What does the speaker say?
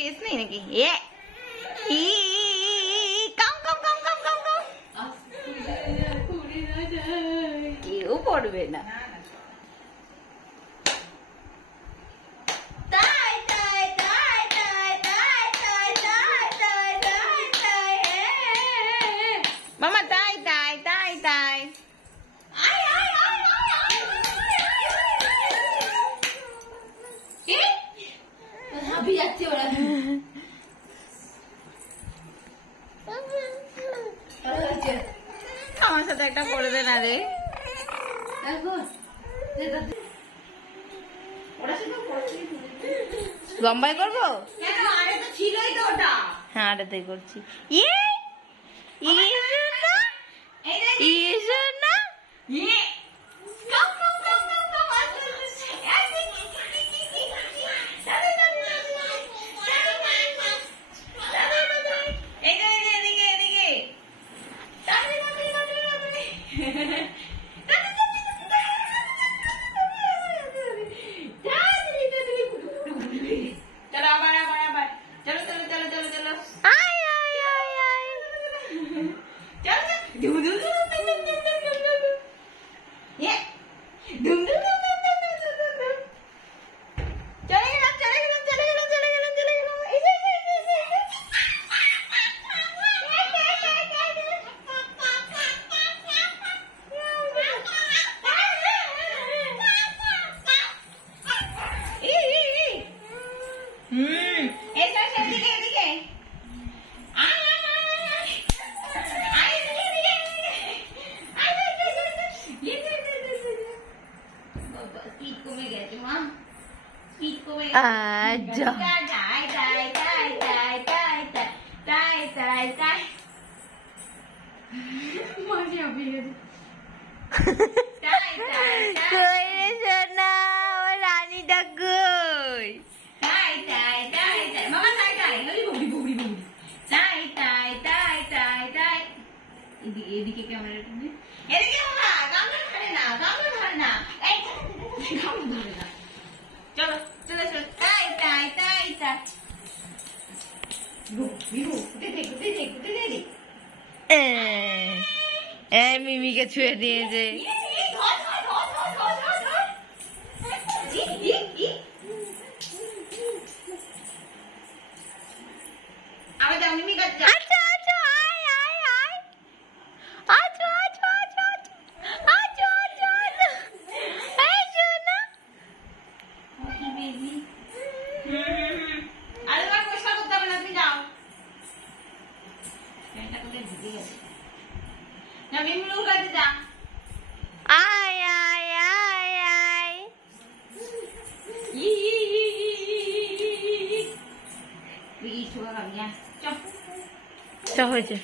Space নেই নাকি? এ ই কাম কাম কাম কাম কাম কাম, কেউ পড়বে না। মামা তাই তাই তাই তাই, যাচ্ছে ওরা। আমার সাথে একটা করে দে না রে। লম্বাই করবো? ছিলই তো ওটা। হ্যাঁ আরেকটাই করছি। ইয়ে ইয়ে না রানীটা কই? এদিকে ক্যামেরা, এদিকে মামা গামলা ধরে না, গামলা ধরে না, এই গামলা ধরে না। চলো চলে চলো, তাই তাই তাই তাই। মিমিকে ছুঁয়ে দিয়েছে। হয়েছে।